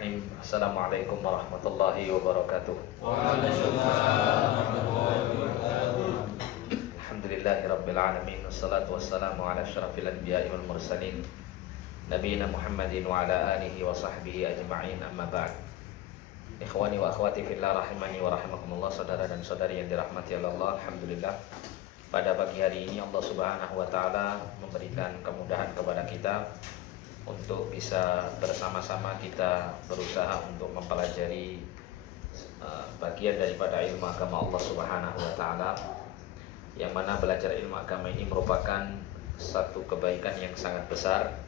Bismillahirrahmanirrahim. Assalamualaikum warahmatullahi wabarakatuh. Waalaikumsalam warahmatullahi wabarakatuh. Alhamdulillahirabbil alamin. Wassalatu wassalamu ala asyrafil anbiya'i wal mursalin nabiyina Muhammadin wa ala alihi wa sahbihi ajma'in. Amma ba'd. Ikhwani wa akhwati fillah rahimani wa rahimakumullah, saudara dan saudari yang dirahmati Allah. Alhamdulillah, pada pagi hari ini Allah Subhanahu wa taala memberikan kemudahan kepada kita untuk bisa bersama-sama kita berusaha untuk mempelajari bagian daripada ilmu agama Allah Subhanahu wa taala, yang mana belajar ilmu agama ini merupakan satu kebaikan yang sangat besar,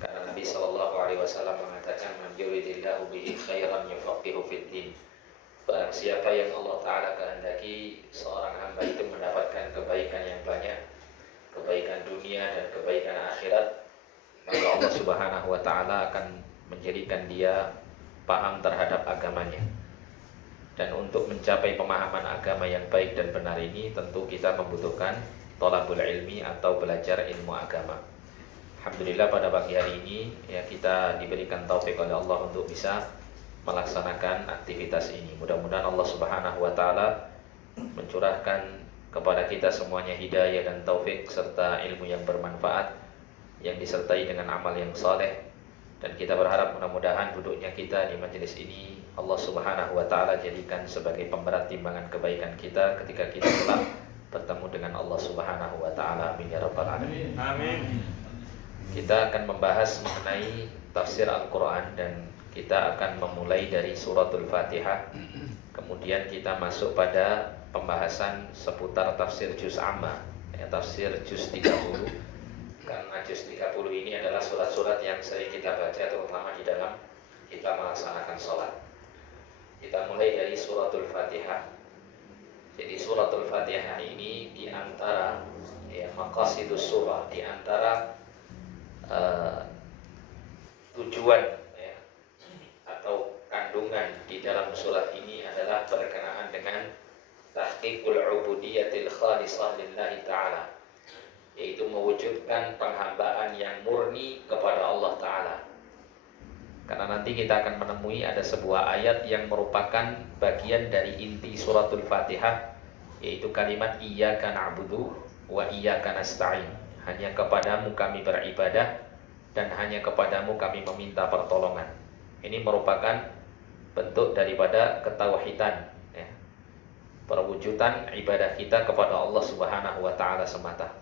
karena Nabi sallallahu alaihi wasallam mengatakan, "Man yuridillahu bihi khairan yufaqihu fid din." Barang siapa yang Allah taala kehendaki seorang hamba itu mendapatkan kebaikan yang banyak, kebaikan dunia dan kebaikan akhirat, maka Allah Subhanahu wa taala akan menjadikan dia paham terhadap agamanya. Dan untuk mencapai pemahaman agama yang baik dan benar ini, tentu kita membutuhkan thalabul ilmi atau belajar ilmu agama. Alhamdulillah, pada pagi hari ini ya kita diberikan taufik oleh Allah untuk bisa melaksanakan aktivitas ini. Mudah-mudahan Allah Subhanahu wa taala mencurahkan kepada kita semuanya hidayah dan taufik serta ilmu yang bermanfaat yang disertai dengan amal yang saleh, dan kita berharap mudah-mudahan duduknya kita di majelis ini Allah Subhanahu wa taala jadikan sebagai pemberat timbangan kebaikan kita ketika kita telah bertemu dengan Allah Subhanahu wa taala. Amin ya rabbal alamin. Amin. Kita akan membahas mengenai tafsir Al-Qur'an, dan kita akan memulai dari suratul Fatihah. Kemudian kita masuk pada pembahasan seputar tafsir juz amma, ya, tafsir juz 30. Karena juz 30 ini adalah surat-surat yang sering kita baca, terutama di dalam kita melaksanakan sholat. Kita mulai dari suratul Fatihah. Jadi suratul Fatihah ini di antara maqasidus surah, di antara tujuan atau kandungan di dalam surat ini adalah berkenaan dengan tahqiqul ubudiyatil khalisah lillahi ta'ala, yaitu mewujudkan penghambaan yang murni kepada Allah Ta'ala. Karena nanti kita akan menemui ada sebuah ayat yang merupakan bagian dari inti suratul Fatihah, yaitu kalimat iyyaka na'budu wa iyyaka nasta'in. Hanya kepadamu kami beribadah dan hanya kepadamu kami meminta pertolongan. Ini merupakan bentuk daripada ketauhidan, ya, perwujudan ibadah kita kepada Allah Subhanahu wa taala semata.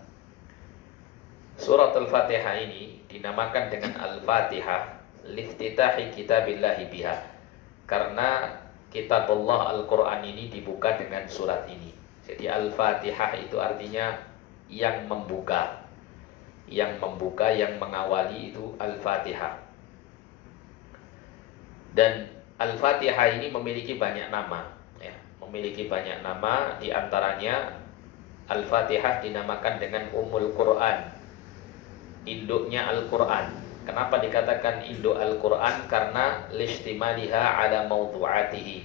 Suratul Fatihah ini dinamakan dengan Al-Fatihah liftitahi kitabillahi biha, karena kitab Allah Al-Quran ini dibuka dengan surat ini. Jadi Al-Fatihah itu artinya yang membuka, yang mengawali itu Al-Fatihah. Dan Al-Fatihah ini memiliki banyak nama, ya, memiliki banyak nama. Di antaranya Al-Fatihah dinamakan dengan Ummul Quran, induknya Al-Quran. Kenapa dikatakan induk Al-Quran? Karena listimaliha ala mawdu'atihi,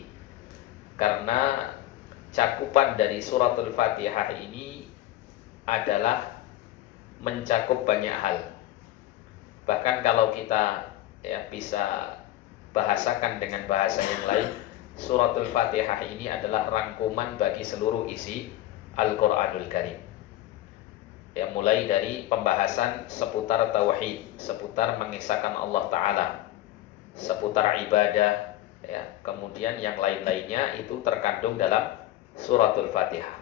karena cakupan dari suratul Fatihah ini adalah mencakup banyak hal. Bahkan kalau kita bisa bahasakan dengan bahasa yang lain, suratul Fatihah ini adalah rangkuman bagi seluruh isi Al-Quranul Karim. Ya, mulai dari pembahasan seputar tauhid, seputar mengisahkan Allah Ta'ala, seputar ibadah, ya, kemudian yang lain-lainnya itu terkandung dalam suratul Fatihah.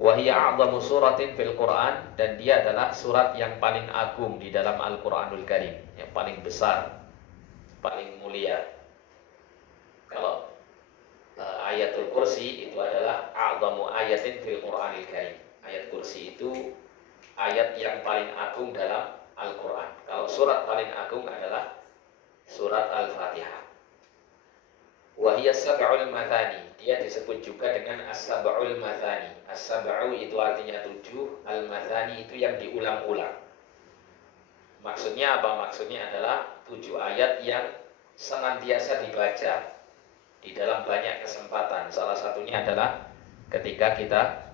Wahia a'zamu suratin fil Quran, dan dia adalah surat yang paling agung di dalam Al-Quranul Karim, yang paling besar, paling mulia. Kalau ayatul kursi itu adalah a'zamu ayatin fil Quranil Karim. Ayat kursi itu ayat yang paling agung dalam Al-Quran. Kalau surat paling agung adalah surat Al-Fatihah. Wahia sab'ul mathani, dia disebut juga dengan as-sab'ul mathani. As-sab'u itu artinya 7, al-mathani itu yang diulang-ulang. Maksudnya apa? Maksudnya adalah 7 ayat yang senantiasa dibaca di dalam banyak kesempatan. Salah satunya adalah ketika kita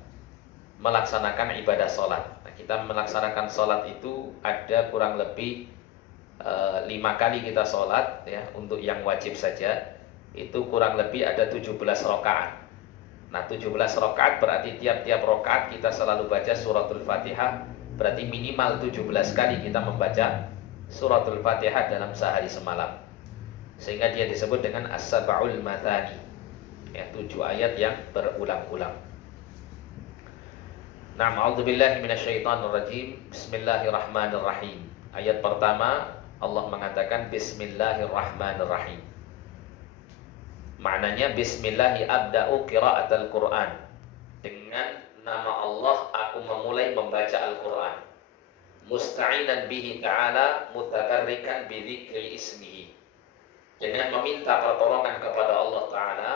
melaksanakan ibadah sholat. Nah, kita melaksanakan sholat itu ada kurang lebih 5 kali kita sholat ya, untuk yang wajib saja itu kurang lebih ada 17 rakaat. Nah 17 rakaat berarti tiap-tiap rakaat kita selalu baca suratul Fatihah. Berarti minimal 17 kali kita membaca suratul Fatihah dalam sehari semalam. Sehingga dia disebut dengan as-sab'ul mathani ya, 7 ayat yang berulang-ulang. Na'am, a'udzubillahi minasyaitonirrajim. Bismillahirrahmanirrahim. Ayat pertama Allah mengatakan Bismillahirrahmanirrahim. Maknanya Bismillahi abda'u qira'atal Qur'an. Dengan nama Allah aku memulai membaca Al-Quran. Musta'inan bihi ta'ala mutakarrikan bidzikri ismihi. Dengan meminta pertolongan kepada Allah Ta'ala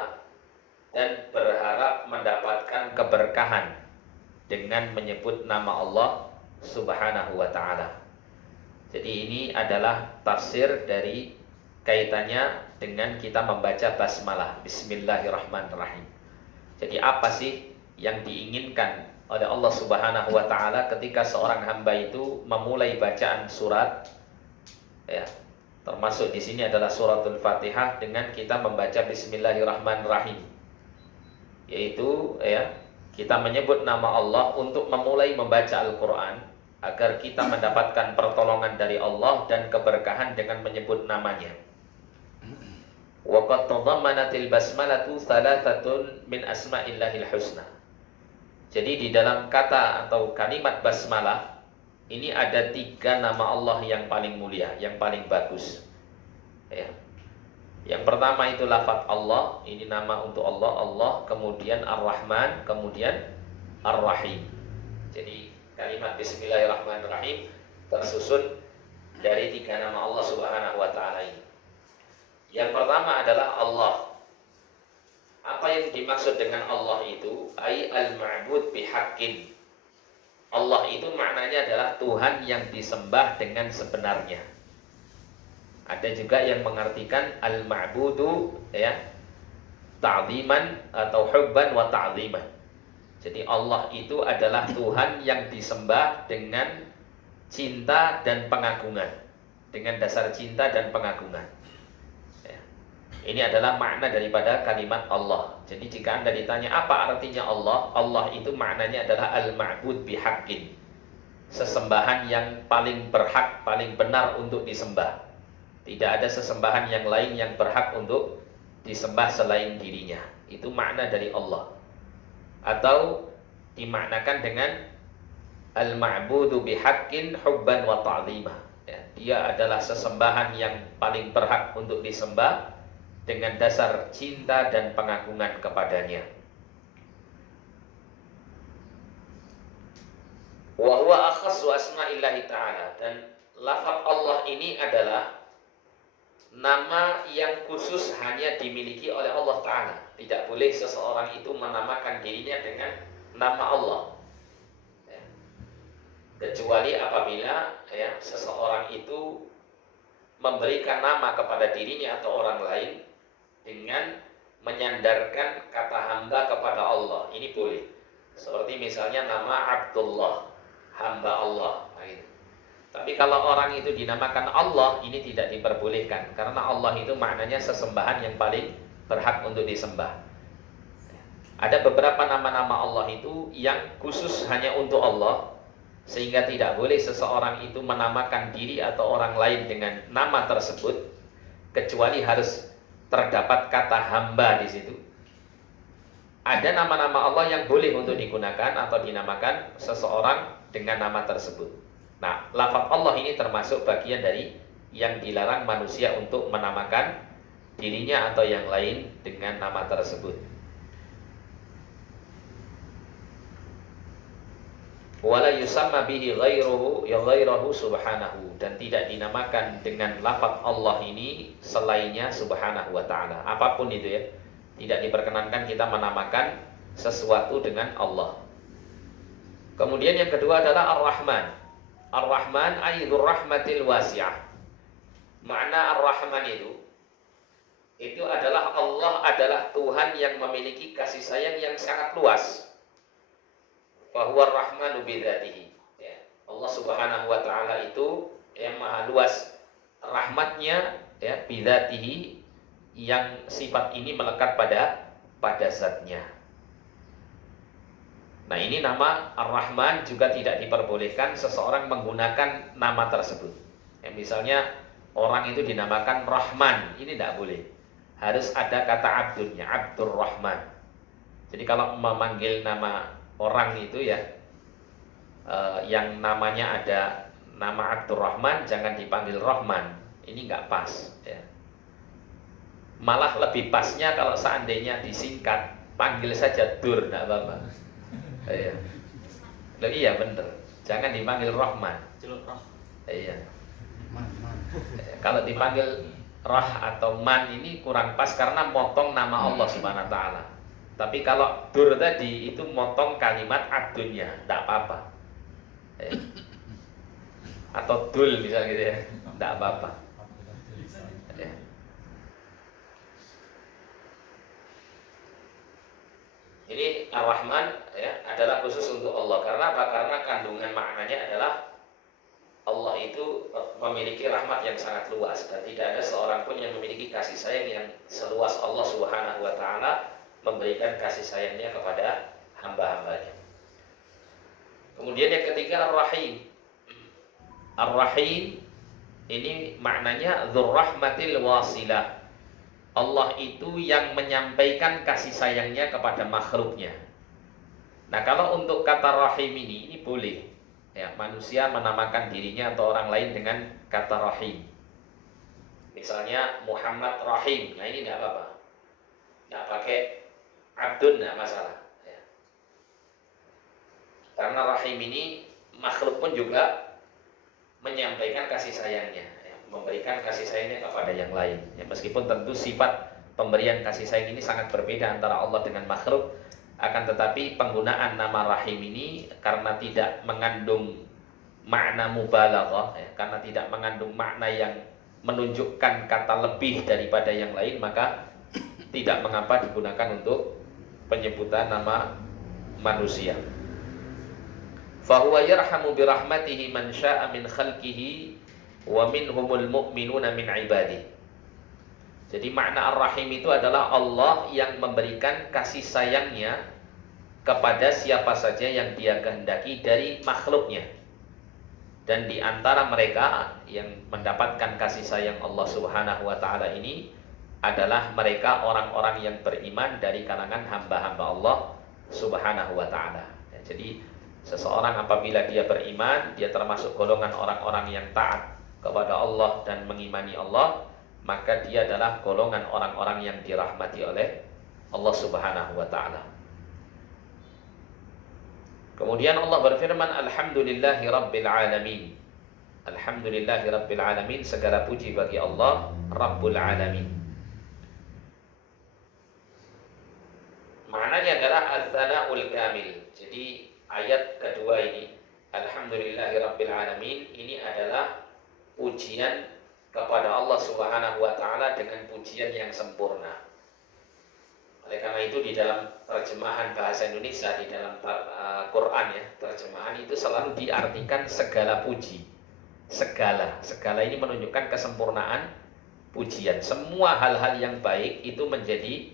dan berharap mendapatkan keberkahan dengan menyebut nama Allah Subhanahu wa Ta'ala. Jadi ini adalah tafsir dari kaitannya dengan kita membaca basmalah, Bismillahirrahmanirrahim. Jadi apa sih yang diinginkan oleh Allah Subhanahu wa Ta'ala ketika seorang hamba itu memulai bacaan surat ya, termasuk di sini adalah suratul Fatihah, dengan kita membaca Bismillahirrahmanirrahim, yaitu ya, kita menyebut nama Allah untuk memulai membaca Al-Quran agar kita mendapatkan pertolongan dari Allah dan keberkahan dengan menyebut namanya. Wa qad tadhammanatil basmalatu thalathatun min asma'illahil husna. Jadi di dalam kata atau kalimat basmalah ini ada 3 nama Allah yang paling mulia, yang paling bagus. Ya. Yang pertama itu lafaz Allah, ini nama untuk Allah, Allah, kemudian Ar-Rahman, kemudian Ar-Rahim. Jadi kalimat Bismillahirrahmanirrahim tersusun dari 3 nama Allah Subhanahu wa Ta'ala ini. Yang pertama adalah Allah. Apa yang dimaksud dengan Allah itu? Ai al-ma'bud bihaqqin. Allah itu maknanya adalah Tuhan yang disembah dengan sebenarnya. Ada juga yang mengartikan al-ma'budu ya, ta'ziman atau hubban wa ta'ziman. Jadi Allah itu adalah Tuhan yang disembah dengan cinta dan pengagungan, dengan dasar cinta dan pengagungan. Ya. Ini adalah makna daripada kalimat Allah. Jadi jika Anda ditanya apa artinya Allah, Allah itu maknanya adalah al-ma'bud bihaqqin, sesembahan yang paling berhak, paling benar untuk disembah. Tidak ada sesembahan yang lain yang berhak untuk disembah selain dirinya. Itu makna dari Allah. Atau dimaknakan dengan al-ma'budu bihaqqin hubban wa ta'zimah. Ya, dia adalah sesembahan yang paling berhak untuk disembah dengan dasar cinta dan pengagungan kepadanya. Wa huwa akhassu asma'illahi ta'ala. Dan lafaz Allah ini adalah nama yang khusus hanya dimiliki oleh Allah Ta'ala. Tidak boleh seseorang itu menamakan dirinya dengan nama Allah ya. Kecuali apabila ya, seseorang itu memberikan nama kepada dirinya atau orang lain dengan menyandarkan kata hamba kepada Allah. Ini boleh. Seperti misalnya nama Abdullah, hamba Allah. Nah, itu. Tapi kalau orang itu dinamakan Allah, ini tidak diperbolehkan. Karena Allah itu maknanya sesembahan yang paling berhak untuk disembah. Ada beberapa nama-nama Allah itu yang khusus hanya untuk Allah, sehingga tidak boleh seseorang itu menamakan diri atau orang lain dengan nama tersebut, kecuali harus terdapat kata hamba di situ. Ada nama-nama Allah yang boleh untuk digunakan atau dinamakan seseorang dengan nama tersebut. Nah, lafaz Allah ini termasuk bagian dari yang dilarang manusia untuk menamakan dirinya atau yang lain dengan nama tersebut. Wala yusamma bihi ghairuhu subhanahu, dan tidak dinamakan dengan lafaz Allah ini selainnya subhanahu wa ta'ala. Apapun itu ya, tidak diperkenankan kita menamakan sesuatu dengan Allah. Kemudian yang kedua adalah Ar-Rahman. Ar-Rahman aidur rahmatil wasi'ah. Makna Ar-Rahman itu adalah Allah adalah Tuhan yang memiliki kasih sayang yang sangat luas. Fahuwa ar-Rahmanu bidzatihi. Ya. Allah Subhanahu wa taala itu yang maha luas rahmatnya ya bidzatihi, yang sifat ini melekat pada zatnya. Nah, ini nama Ar-Rahman juga tidak diperbolehkan seseorang menggunakan nama tersebut. Ya, misalnya orang itu dinamakan Rahman, ini tidak boleh. Harus ada kata abdunnya, Abdur Rahman. Jadi kalau memanggil nama orang itu ya yang namanya ada nama Abdurrahman, jangan dipanggil Rahman. Ini nggak pas ya. Malah lebih pasnya kalau seandainya disingkat, panggil saja Dur, nggak apa-apa. Iya. Loh, iya bener. Jangan dipanggil Rahman. Iya. Kalau dipanggil Rah atau Man ini kurang pas karena motong nama Allah Subhanahu wa taala. Tapi kalau Dur tadi itu motong kalimat abdunya, tidak apa-apa. Atau Dul misalnya gitu ya, tidak apa-apa. Ya. Ini Ar-Rahman ya, adalah khusus untuk Allah. Karena apa? Karena kandungan maknanya adalah Allah itu memiliki rahmat yang sangat luas dan tidak ada seorang pun yang memiliki kasih sayang yang seluas Allah Subhanahu wa taala memberikan kasih sayangnya kepada hamba-hambanya. Kemudian yang ketiga Ar-Rahim. Ar-Rahim ini maknanya Dzur-Rahmatil Wasilah. Allah itu yang menyampaikan kasih sayangnya kepada makhluknya. Nah, kalau untuk kata Rahim ini boleh ya, manusia menamakan dirinya atau orang lain dengan kata Rahim. Misalnya Muhammad Rahim. Nah, ini tidak apa-apa. Tidak pakai Abdun, tidak masalah ya. Karena Rahim ini makhluk pun juga menyampaikan kasih sayangnya ya, memberikan kasih sayangnya kepada yang lain ya, meskipun tentu sifat pemberian kasih sayang ini sangat berbeda antara Allah dengan makhluk, akan tetapi penggunaan nama Rahim ini karena tidak mengandung makna mubalaghah ya, karena tidak mengandung makna yang menunjukkan kata lebih daripada yang lain, maka tidak mengapa digunakan untuk penyebutan nama manusia. Fahuwa yarhamu birahmatihi man sya'a min khalqihi wa minhumul mu'minuna min ibadihi. Jadi makna Ar-Rahim itu adalah Allah yang memberikan kasih sayangnya kepada siapa saja yang Dia kehendaki dari makhluknya. Dan di antara mereka yang mendapatkan kasih sayang Allah Subhanahu wa taala ini adalah mereka orang-orang yang beriman dari kalangan hamba-hamba Allah Subhanahu wa taala. Ya, jadi seseorang apabila dia beriman, dia termasuk golongan orang-orang yang taat kepada Allah dan mengimani Allah, maka dia adalah golongan orang-orang yang dirahmati oleh Allah Subhanahu wa taala. Kemudian Allah berfirman, Alhamdulillahi Rabbil Alamin. Alhamdulillahi Rabbil Alamin, segala puji bagi Allah Rabbul Alamin. Maknanya adalah Al-Thana'ul Kamil. Jadi ayat kedua ini, Alhamdulillahi Rabbil Alamin, ini adalah pujian kepada Allah Subhanahu wa taala dengan pujian yang sempurna. Oleh karena itu di dalam terjemahan bahasa Indonesia, di dalam Quran ya, terjemahan itu selalu diartikan segala puji. Segala ini menunjukkan kesempurnaan pujian. Semua hal-hal yang baik itu menjadi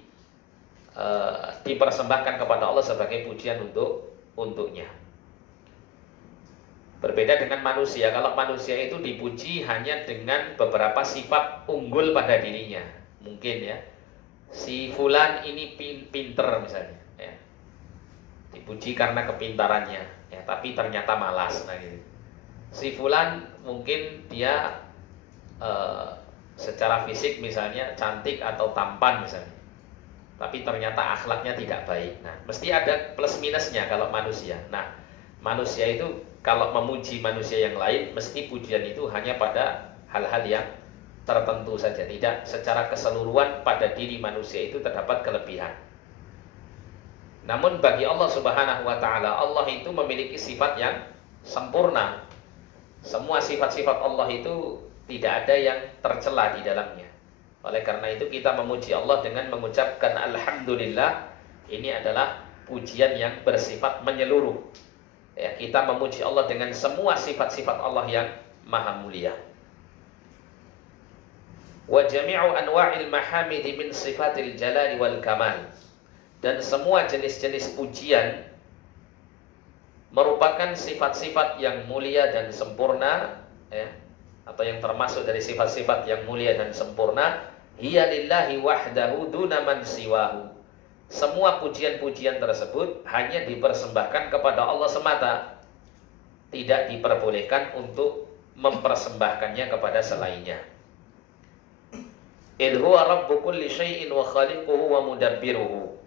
dipersembahkan kepada Allah sebagai pujian untuknya. Berbeda dengan manusia. Kalau manusia itu dipuji hanya dengan beberapa sifat unggul pada dirinya. Mungkin ya, si fulan ini pinter misalnya ya. Dipuji karena kepintarannya ya, tapi ternyata malas. Nah, gitu. Si fulan mungkin dia secara fisik misalnya cantik atau tampan misalnya, tapi ternyata akhlaknya tidak baik. Nah, mesti ada plus minusnya kalau manusia. Nah, manusia itu kalau memuji manusia yang lain, mesti pujian itu hanya pada hal-hal yang tertentu saja, tidak secara keseluruhan pada diri manusia itu terdapat kelebihan. Namun bagi Allah Subhanahu wa taala, Allah itu memiliki sifat yang sempurna. Semua sifat-sifat Allah itu tidak ada yang tercela di dalamnya. Oleh karena itu kita memuji Allah dengan mengucapkan Alhamdulillah. Ini adalah pujian yang bersifat menyeluruh ya, kita memuji Allah dengan semua sifat-sifat Allah yang maha mulia. Wa jami'u anwa'il mahamidi min sifatil jalali wal kamal. Dan semua jenis-jenis pujian merupakan sifat-sifat yang mulia dan sempurna, ya, atau yang termasuk dari sifat-sifat yang mulia dan sempurna. Hiya lillahi wahdahu duna man siwahu. Semua pujian-pujian tersebut hanya dipersembahkan kepada Allah semata, tidak diperbolehkan untuk mempersembahkannya kepada selainnya. Il huwa rabbu kulli syai'in wa khaliquhu wa mudabbiruhu.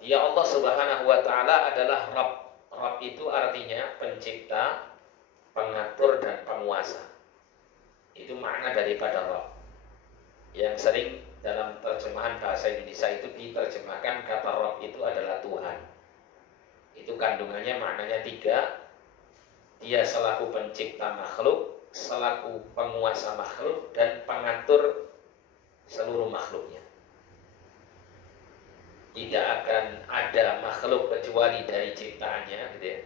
Ya Allah Subhanahu wa taala adalah Rabb. Rabb itu artinya pencipta, pengatur dan penguasa. Itu makna daripada Rabb. Yang sering dalam terjemahan bahasa Indonesia itu diterjemahkan kata Rabb itu adalah Tuhan. Itu kandungannya maknanya 3. Dia selaku pencipta makhluk, selaku penguasa makhluk, dan pengatur seluruh makhluknya. Tidak akan ada makhluk kecuali dari ciptaannya, gitu ya.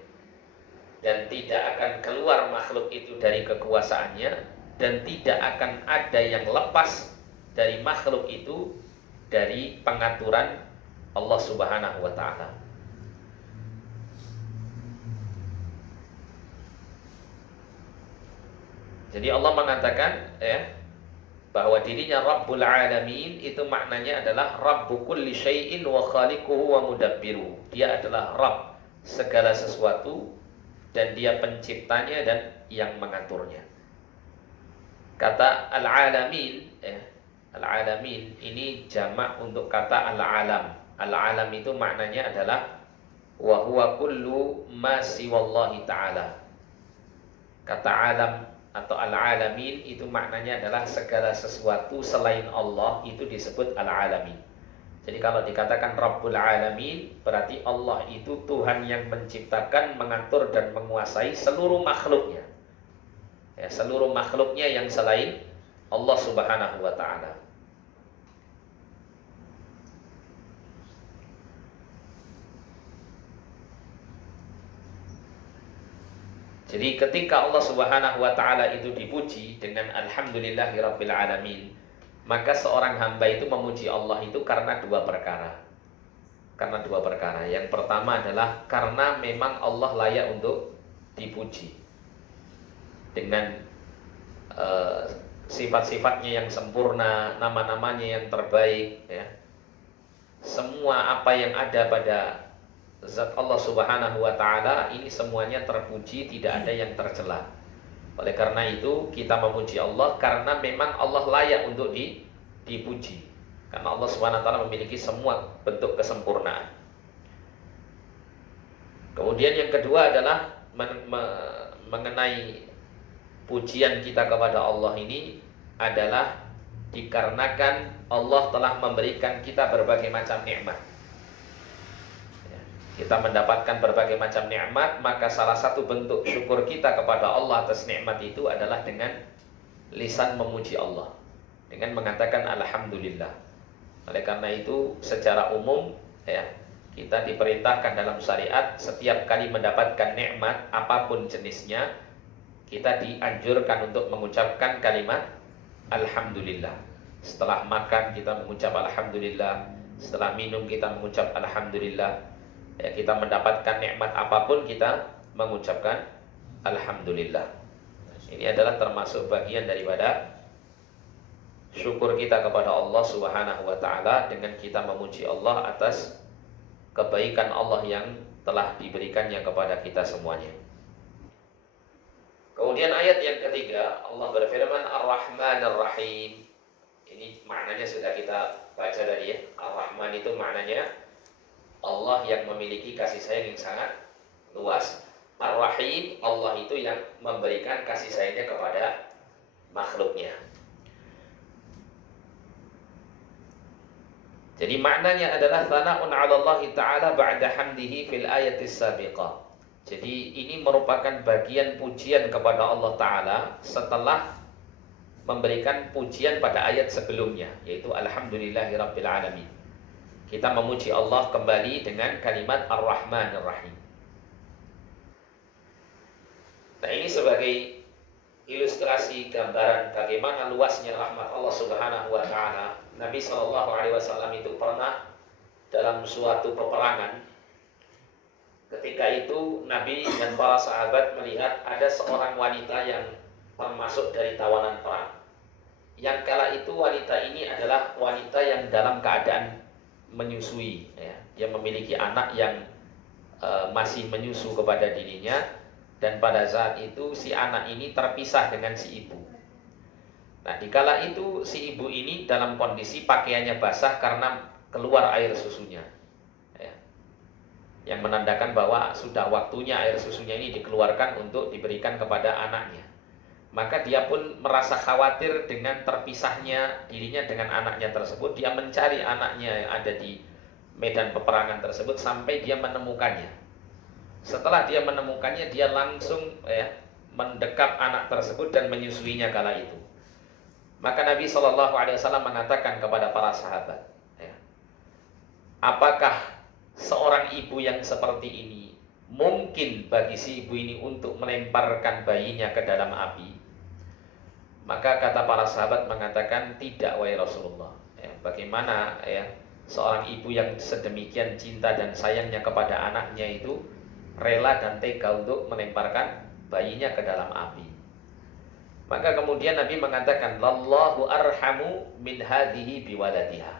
Dan tidak akan keluar makhluk itu dari kekuasaannya, dan tidak akan ada yang lepas dari makhluk itu dari pengaturan Allah Subhanahu wa taala. Jadi Allah mengatakan, ya, bahwa dirinya Rabbul Alamin, itu maknanya adalah Rabbu kulli syai'in wa khaliquhu wa mudabbiruhu. Dia adalah Rabb segala sesuatu dan dia penciptanya dan yang mengaturnya. Kata Al-Alamin, Al-Alamin ini jamak untuk kata Al-Alam. Al-Alam itu maknanya adalah wa huwa kullu ma siwallahi ta'ala. Kata alam atau al-alamin itu maknanya adalah segala sesuatu selain Allah, itu disebut al-alamin. Jadi kalau dikatakan Rabbul Alamin, berarti Allah itu Tuhan yang menciptakan, mengatur dan menguasai seluruh makhluknya, ya, seluruh makhluknya yang selain Allah Subhanahu wa ta'ala. Jadi ketika Allah Subhanahu wa ta'ala itu dipuji dengan alhamdulillahirabbil alamin, maka seorang hamba itu memuji Allah itu karena 2 perkara. Karena 2 perkara. Yang pertama adalah karena memang Allah layak untuk dipuji dengan sifat-sifatnya yang sempurna, nama-namanya yang terbaik, ya. Semua apa yang ada pada zat Allah Subhanahu wa ta'ala ini semuanya terpuji, tidak ada yang tercela. Oleh karena itu kita memuji Allah karena memang Allah layak untuk dipuji. Karena Allah Subhanahu wa ta'ala memiliki semua bentuk kesempurnaan. Kemudian yang kedua adalah mengenai pujian kita kepada Allah ini adalah dikarenakan Allah telah memberikan kita berbagai macam nikmat. Kita mendapatkan berbagai macam nikmat, maka salah satu bentuk syukur kita kepada Allah atas nikmat itu adalah dengan lisan memuji Allah, dengan mengatakan alhamdulillah. Oleh karena itu secara umum, ya, kita diperintahkan dalam syariat setiap kali mendapatkan nikmat apapun jenisnya, kita dianjurkan untuk mengucapkan kalimat alhamdulillah. Setelah makan kita mengucap alhamdulillah, setelah minum kita mengucap alhamdulillah. Ya, kita mendapatkan nikmat apapun kita mengucapkan alhamdulillah. Ini adalah termasuk bagian daripada syukur kita kepada Allah Subhanahu wa ta'ala dengan kita memuji Allah atas kebaikan Allah yang telah diberikannya kepada kita semuanya. Kemudian ayat yang ketiga, Allah berfirman Ar-Rahman Ar-Rahim. Ini maknanya sudah kita baca tadi, ya. Ar-Rahman itu maknanya Allah yang memiliki kasih sayang yang sangat luas. Ar-Rahim, Allah itu yang memberikan kasih sayangnya kepada makhluknya. Jadi maknanya adalah thana'un 'ala Allah Ta'ala ba'da hamdihi fil ayatis sabiqah. Jadi ini merupakan bagian pujian kepada Allah Ta'ala setelah memberikan pujian pada ayat sebelumnya, yaitu alhamdulillahirabbil alamin. Kita memuji Allah kembali dengan kalimat Ar-Rahman Ar-Rahim. Nah, ini sebagai ilustrasi gambaran bagaimana luasnya rahmat Allah Subhanahu wa taala, Nabi Shallallahu alaihi wasallam itu pernah dalam suatu peperangan. Ketika itu Nabi dan para sahabat melihat ada seorang wanita yang termasuk dari tawanan perang. Yang kala itu wanita ini adalah wanita yang dalam keadaan menyusui, ya. Dia memiliki anak yang masih menyusu kepada dirinya, dan pada saat itu si anak ini terpisah dengan si ibu. Nah, dikala itu si ibu ini dalam kondisi pakaiannya basah karena keluar air susunya, ya. Yang menandakan bahwa sudah waktunya air susunya ini dikeluarkan untuk diberikan kepada anaknya. Maka dia pun merasa khawatir dengan terpisahnya dirinya dengan anaknya tersebut. Dia mencari anaknya yang ada di medan peperangan tersebut sampai dia menemukannya. Setelah dia menemukannya, dia langsung mendekap anak tersebut dan menyusuinya kala itu. Maka Nabi Shallallahu alaihi wasallam mengatakan kepada para sahabat, ya, apakah seorang ibu yang seperti ini mungkin bagi si ibu ini untuk melemparkan bayinya ke dalam api? Maka kata para sahabat mengatakan, tidak wahai Rasulullah. Ya, bagaimana ya seorang ibu yang sedemikian cinta dan sayangnya kepada anaknya itu rela dan tega untuk melemparkan bayinya ke dalam api. Maka kemudian Nabi mengatakan, Lallahu arhamu min hadhihi biwaladiha.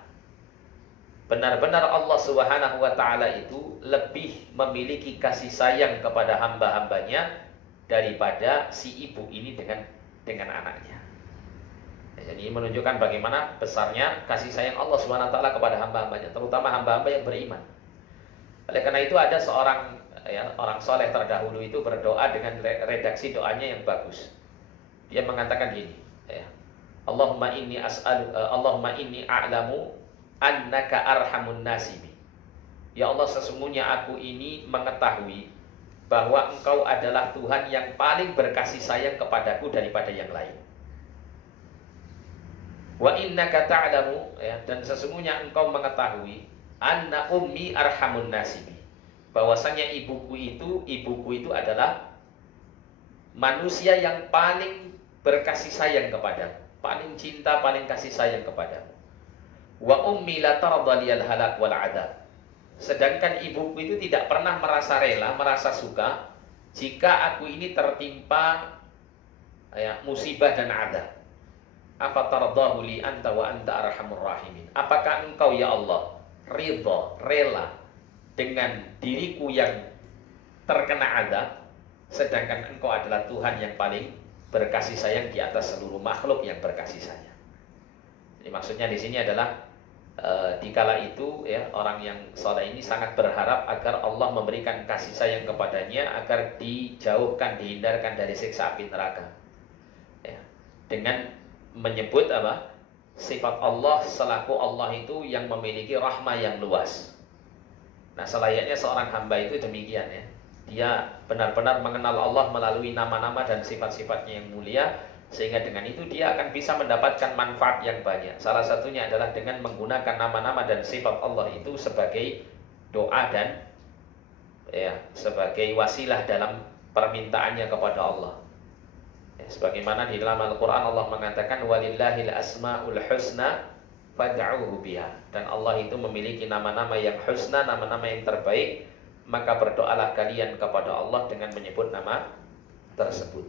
Benar-benar Allah Subhanahu wa taala itu lebih memiliki kasih sayang kepada hamba-hambanya daripada si ibu ini dengan anaknya. Jadi menunjukkan bagaimana besarnya kasih sayang Allah Subhanahu wa taala kepada hamba-hambanya, terutama hamba-hamba yang beriman. Oleh karena itu ada seorang orang soleh terdahulu itu berdoa dengan redaksi doanya yang bagus. Dia mengatakan gini, ya, Allahumma inni a'lamu annaka arhamun nasibi. Ya Allah, sesungguhnya aku ini mengetahui bahwa Engkau adalah Tuhan yang paling berkasih sayang kepadaku daripada yang lain. Wa innaka ta'lamu, ya, dan sesungguhnya Engkau mengetahui anna ummi arhamun nasibi, bahwasanya ibuku itu adalah manusia yang paling berkasih sayang kepadamu, paling cinta, paling kasih sayang kepadamu. Wa ummi la tarda liyal halak wal adab. Sedangkan ibuku itu tidak pernah merasa rela, merasa suka jika aku ini tertimpa musibah dan adab. Apa tardahu li anta wa anta arhamur rahimin. Apakah Engkau ya Allah ridha, rela dengan diriku yang terkena adab, sedangkan Engkau adalah Tuhan yang paling berkasih sayang di atas seluruh makhluk yang berkasih sayang. Jadi maksudnya di sini adalah dikala itu ya orang yang saleh ini sangat berharap agar Allah memberikan kasih sayang kepadanya agar dijauhkan, dihindarkan dari siksa api neraka. Ya, dengan menyebut sifat Allah selaku Allah itu yang memiliki rahmah yang luas. Nah, selayaknya seorang hamba itu demikian, ya. Dia benar-benar mengenal Allah melalui nama-nama dan sifat-sifatnya yang mulia, sehingga dengan itu dia akan bisa mendapatkan manfaat yang banyak. Salah satunya adalah dengan menggunakan nama-nama dan sifat Allah itu sebagai doa dan sebagai wasilah dalam permintaannya kepada Allah. Sebagaimana di dalam Al-Quran Allah mengatakan walillahil asma'ul husna fad'uhu biha, dan Allah itu memiliki nama-nama yang husna, nama-nama yang terbaik, maka berdoalah kalian kepada Allah dengan menyebut nama tersebut.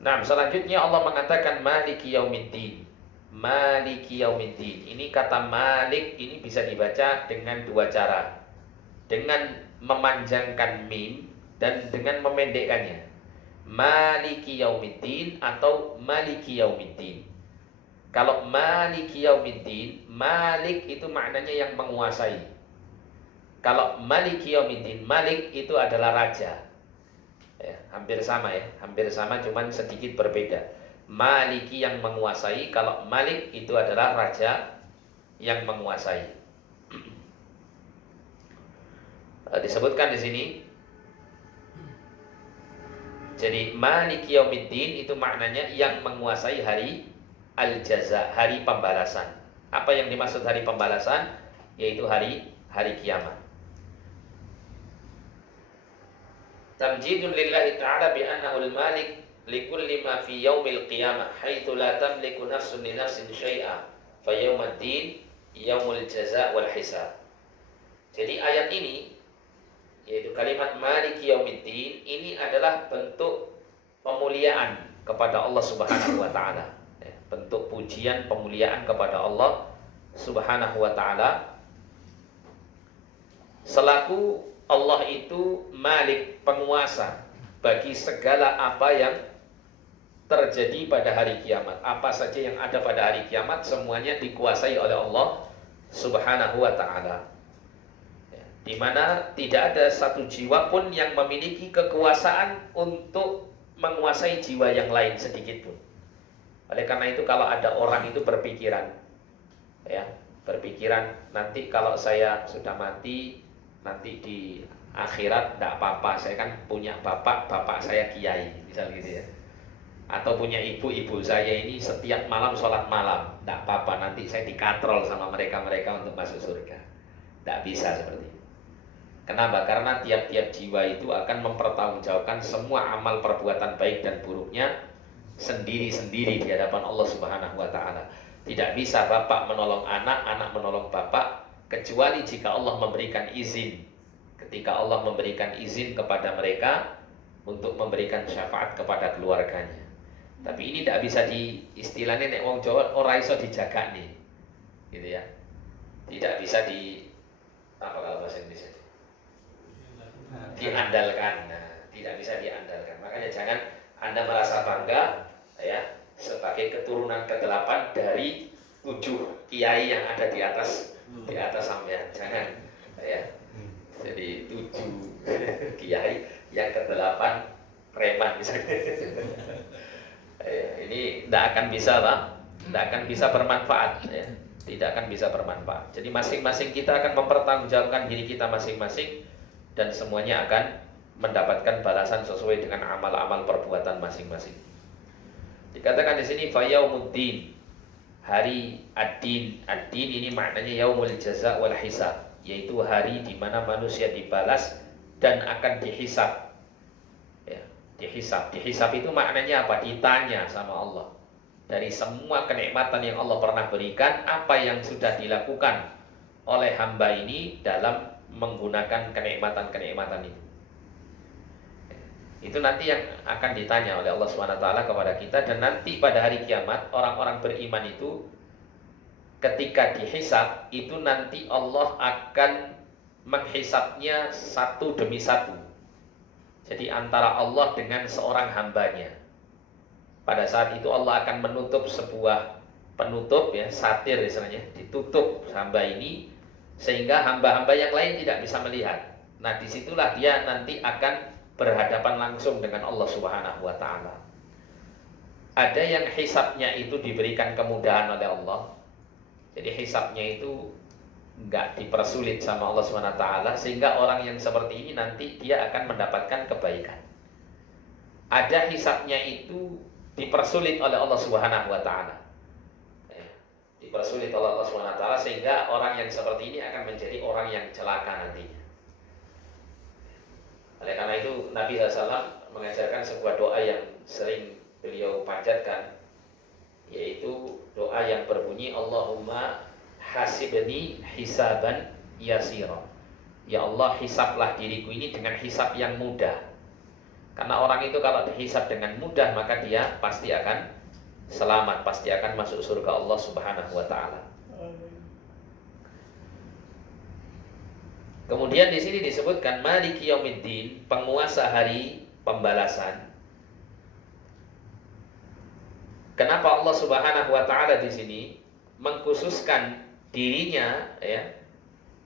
Nah, selanjutnya Allah mengatakan maliki yaumiddin. Maliki yaumiddin. Ini kata malik ini bisa dibaca dengan dua cara. Dengan memanjangkan mim dan dengan memendekkannya. Maliki yaumiddin atau maliki yaumiddin. Kalau maliki yaumiddin, malik itu maknanya yang menguasai. Kalau maliki yaumiddin, malik itu adalah raja. Ya, hampir sama, cuman sedikit berbeda. Maliki yang menguasai, kalau malik itu adalah raja yang menguasai. Disebutkan di sini. Jadi maliki yaumiddin itu maknanya yang menguasai hari al-jaza, hari pembalasan. Apa yang dimaksud hari pembalasan? Yaitu hari kiamat. Tamjidun lillahi ta'ala bi annahu al-malik likulli ma fi yaumil qiyamah haitsu la tamliku nafsun li nafsin syai'a fa yaumaddin yaumul jazaa wal hisab. Jadi ayat ini, yaitu kalimat maliki yaumiddin, ini adalah bentuk pemuliaan kepada Allah Subhanahu wa taala. Bentuk pujian pemuliaan kepada Allah Subhanahu wa taala selaku Allah itu Malik, penguasa bagi segala apa yang terjadi pada hari kiamat. Apa saja yang ada pada hari kiamat semuanya dikuasai oleh Allah Subhanahu wa taala. Di mana tidak ada satu jiwa pun yang memiliki kekuasaan untuk menguasai jiwa yang lain sedikit pun. Oleh karena itu kalau ada orang itu berpikiran, berpikiran nanti kalau saya sudah mati, nanti di akhirat tidak apa-apa, saya kan punya bapak saya kiai, misal gitu ya. Atau punya ibu saya ini setiap malam sholat malam, tidak apa-apa, nanti saya dikatrol sama mereka untuk masuk surga. Tidak bisa seperti itu. Kenapa? Karena tiap-tiap jiwa itu akan mempertanggungjawabkan semua amal perbuatan baik dan buruknya sendiri-sendiri di hadapan Allah Subhanahu wa taala. Tidak bisa bapak menolong anak, anak menolong bapak, kecuali jika Allah memberikan izin. Ketika Allah memberikan izin kepada mereka untuk memberikan syafaat kepada keluarganya. Tapi ini tidak bisa istilahnya nek wong Jawa ora iso dijaga nih. Gitu ya. Tidak bisa apa kalau bahasa Indonesia? Diandalkan. Nah, tidak bisa diandalkan. Makanya jangan Anda merasa bangga ya sebagai keturunan ke-8 dari 7 kiai yang ada di atas sampean. Jangan ya. Jadi 7 kiai yang ke-8 preman misalnya. Ini tidak akan bisa, Pak. Tidak akan bisa bermanfaat ya. Tidak akan bisa bermanfaat. Jadi masing-masing kita akan mempertanggungjawabkan diri kita masing-masing dan semuanya akan mendapatkan balasan sesuai dengan amal-amal perbuatan masing-masing. Dikatakan di sini fayaumuddin, hari ad-din. Ad-din ini maknanya yaumul jaza wal hisab, yaitu hari di mana manusia dibalas dan akan dihisab. Ya, dihisab. Dihisab itu maknanya apa? Ditanya sama Allah. Dari semua kenikmatan yang Allah pernah berikan, apa yang sudah dilakukan oleh hamba ini dalam menggunakan kenikmatan-kenikmatan itu. Itu nanti yang akan ditanya oleh Allah SWT kepada kita. Dan nanti pada hari kiamat orang-orang beriman itu ketika dihisab, itu nanti Allah akan menghisabnya satu demi satu. Jadi antara Allah dengan seorang hambanya. Pada saat itu Allah akan menutup sebuah penutup ya, satir istilahnya, ditutup hamba ini sehingga hamba-hamba yang lain tidak bisa melihat. Nah, disitulah dia nanti akan berhadapan langsung dengan Allah Subhanahu wa taala. Ada yang hisabnya itu diberikan kemudahan oleh Allah. Jadi hisabnya itu enggak dipersulit sama Allah Subhanahu wa taala sehingga orang yang seperti ini nanti dia akan mendapatkan kebaikan. Ada hisabnya itu dipersulit oleh Allah Subhanahu wa taala. Dipersulit oleh Allah Subhanahu wa taala sehingga orang yang seperti ini akan menjadi orang yang celaka nantinya. Oleh karena itu Nabi SAW mengajarkan sebuah doa yang sering beliau panjatkan, yaitu doa yang berbunyi Allahumma hasibni hisaban yasira. Ya Allah, hisablah diriku ini dengan hisab yang mudah. Karena orang itu kalau dihisab dengan mudah maka dia pasti akan selamat, pasti akan masuk surga Allah Subhanahu wa taala. Kemudian di sini disebutkan Maliki Yaumiddin, penguasa hari pembalasan. Kenapa Allah Subhanahu wa taala di sini mengkhususkan dirinya ya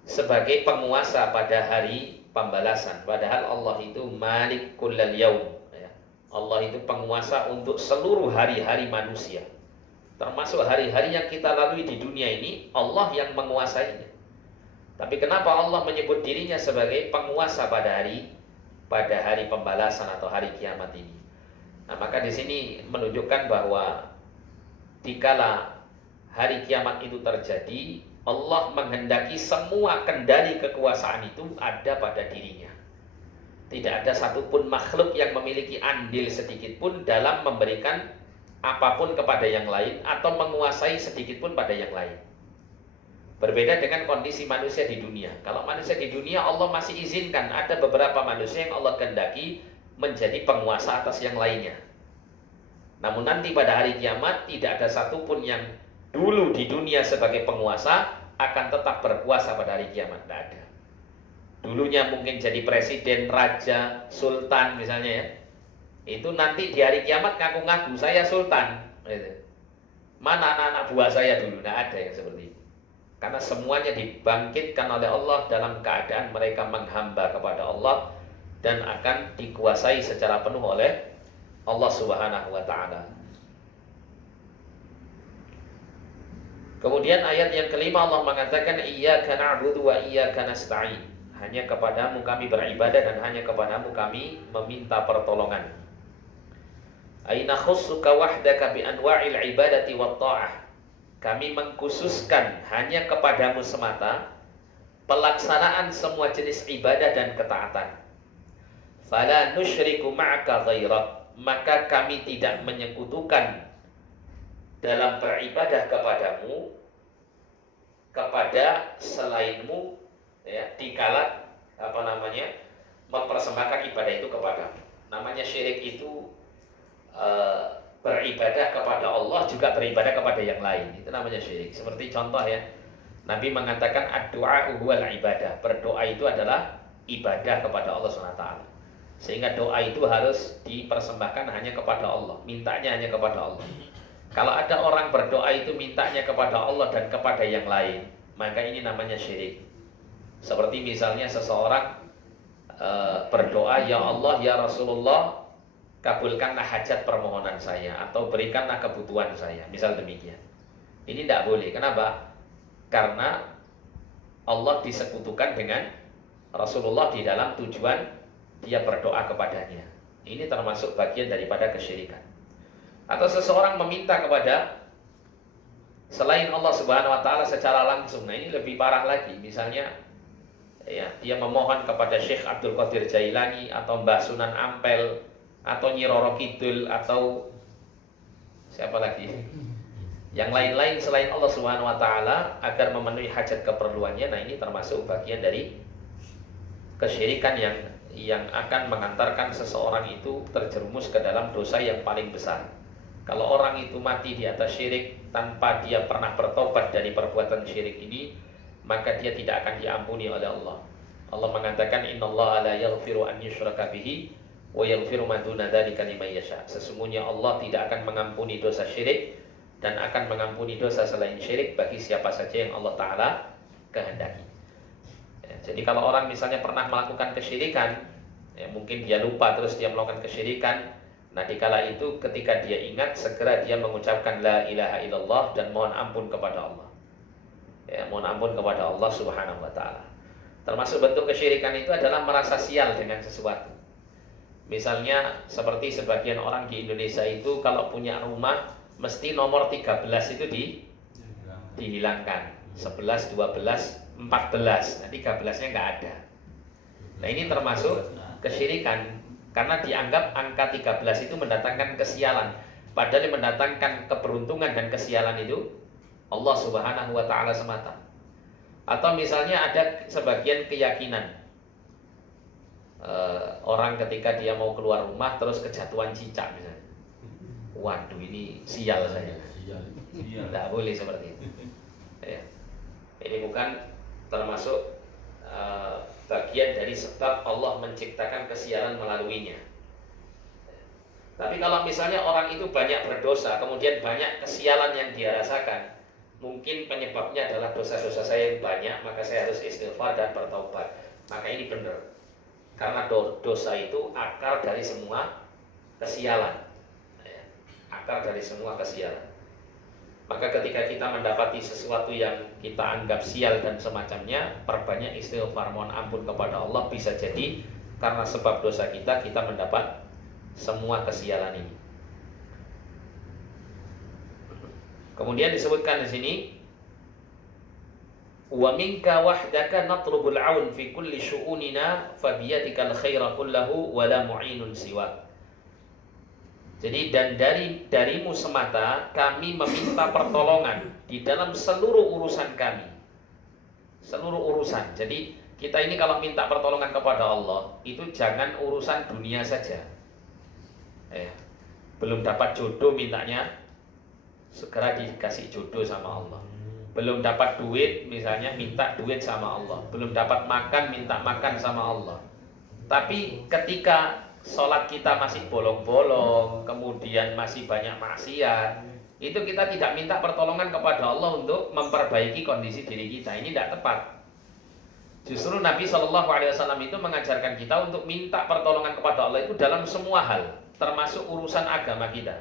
sebagai penguasa pada hari pembalasan, padahal Allah itu Malik kullal yaum ya. Allah itu penguasa untuk seluruh hari-hari manusia. Termasuk hari-hari yang kita lalui di dunia ini, Allah yang menguasainya. Tapi kenapa Allah menyebut dirinya sebagai penguasa pada hari pembalasan atau hari kiamat ini? Nah, maka di sini menunjukkan bahwa dikala hari kiamat itu terjadi, Allah menghendaki semua kendali kekuasaan itu ada pada dirinya. Tidak ada satupun makhluk yang memiliki andil sedikit pun dalam memberikan apapun kepada yang lain atau menguasai sedikit pun pada yang lain. Berbeda dengan kondisi manusia di dunia. Kalau manusia di dunia, Allah masih izinkan ada beberapa manusia yang Allah kehendaki menjadi penguasa atas yang lainnya. Namun nanti pada hari kiamat tidak ada satupun yang dulu di dunia sebagai penguasa akan tetap berkuasa pada hari kiamat. Tidak ada. Dulunya mungkin jadi presiden, raja, sultan misalnya ya. Itu nanti di hari kiamat ngaku-ngaku saya sultan. Mana anak-anak buah saya dulu? Tidak ada yang seperti itu. Karena semuanya dibangkitkan oleh Allah dalam keadaan mereka menghamba kepada Allah dan akan dikuasai secara penuh oleh Allah Subhanahu wa taala. Kemudian ayat yang kelima Allah mengatakan iyyaka na'budu wa iyyaka nasta'in. Hanya kepadamu kami beribadah dan hanya kepadamu kami meminta pertolongan. Aina khussuka wahdaka bi anwa'il ibadati wat ta'ah. Kami mengkhususkan hanya kepadamu semata pelaksanaan semua jenis ibadah dan ketaatan. Fala nusyriku ma'aka ghairak. Maka kami tidak menyekutukan dalam beribadah kepadamu kepada selainmu ya, dikala mempersembahkan ibadah itu kepadamu. Namanya syirik itu beribadah kepada Allah juga beribadah kepada yang lain. Itu namanya syirik. Seperti contoh ya, Nabi mengatakan ad-du'a huwal ibadah. Berdoa itu adalah ibadah kepada Allah SWT. Sehingga doa itu harus dipersembahkan hanya kepada Allah, mintanya hanya kepada Allah. Kalau ada orang berdoa itu mintanya kepada Allah dan kepada yang lain, maka ini namanya syirik. Seperti misalnya seseorang berdoa, ya Allah, ya Rasulullah, kabulkanlah hajat permohonan saya atau berikanlah kebutuhan saya, misal demikian. Ini tidak boleh. Kenapa? Karena Allah disekutukan dengan Rasulullah di dalam tujuan dia berdoa kepadanya. Ini termasuk bagian daripada kesyirikan. Atau seseorang meminta kepada selain Allah Subhanahu wa taala secara langsung. Nah, ini lebih parah lagi. Misalnya ya, dia memohon kepada Syekh Abdul Qadir Jailani atau Mbah Sunan Ampel atau Nyi Roro Kidul atau siapa lagi? Yang lain-lain selain Allah Subhanahu wa taala agar memenuhi hajat keperluannya. Nah, ini termasuk bagian dari kesyirikan yang akan mengantarkan seseorang itu terjerumus ke dalam dosa yang paling besar. Kalau orang itu mati di atas syirik tanpa dia pernah bertobat dari perbuatan syirik ini, maka dia tidak akan diampuni oleh Allah. Allah mengatakan innallaha la yaghfiru an yushraka bihi wa yaghfiru ma duna dzalika liman yasha. Sesungguhnya Allah tidak akan mengampuni dosa syirik dan akan mengampuni dosa selain syirik bagi siapa saja yang Allah taala kehendaki. Jadi kalau orang misalnya pernah melakukan kesyirikan, ya mungkin dia lupa terus dia melakukan kesyirikan. Nah, dikala itu ketika dia ingat, segera dia mengucapkan la ilaha illallah dan mohon ampun kepada Allah. Ya, mohon ampun kepada Allah Subhanahu wa taala. Termasuk bentuk kesyirikan itu adalah merasa sial dengan sesuatu. Misalnya seperti sebagian orang di Indonesia itu kalau punya rumah mesti nomor 13 itu dihilangkan. 11, 12, 14. Nah, 13-nya nggak ada. Nah, ini termasuk kesyirikan karena dianggap angka 13 itu mendatangkan kesialan. Padahal yang mendatangkan keberuntungan dan kesialan itu Allah Subhanahu wa taala semata. Atau misalnya ada sebagian keyakinan orang ketika dia mau keluar rumah terus kejatuhan cicak misalnya. Waduh, ini sial saya. Tidak boleh seperti itu. Ya. Ini bukan termasuk bagian dari sebab Allah menciptakan kesialan melaluinya. Tapi kalau misalnya orang itu banyak berdosa, kemudian banyak kesialan yang dia rasakan, mungkin penyebabnya adalah dosa-dosa saya yang banyak, maka saya harus istighfar dan bertaubat. Maka ini benar. Karena dosa itu akar dari semua kesialan. Akar dari semua kesialan. Maka ketika kita mendapati sesuatu yang kita anggap sial dan semacamnya, perbanyak istighfar, mohon ampun kepada Allah. Bisa jadi karena sebab dosa kita mendapat semua kesialan ini. Kemudian disebutkan di sini wa minka wahdaka natlubul aun fi kulli syu'unina fabiyadikal khaira kullahu wa la mu'inun siwak. Jadi dan darimu semata kami meminta pertolongan di dalam seluruh urusan kami. Seluruh urusan. Jadi kita ini kalau minta pertolongan kepada Allah, itu jangan urusan dunia saja. Belum dapat jodoh mintanya segera dikasih jodoh sama Allah. Belum dapat duit misalnya minta duit sama Allah. Belum dapat makan minta makan sama Allah. Tapi ketika sholat kita masih bolong-bolong, kemudian masih banyak maksiat, itu kita tidak minta pertolongan kepada Allah untuk memperbaiki kondisi diri kita. Ini tidak tepat. Justru Nabi SAW itu mengajarkan kita untuk minta pertolongan kepada Allah itu dalam semua hal, termasuk urusan agama kita.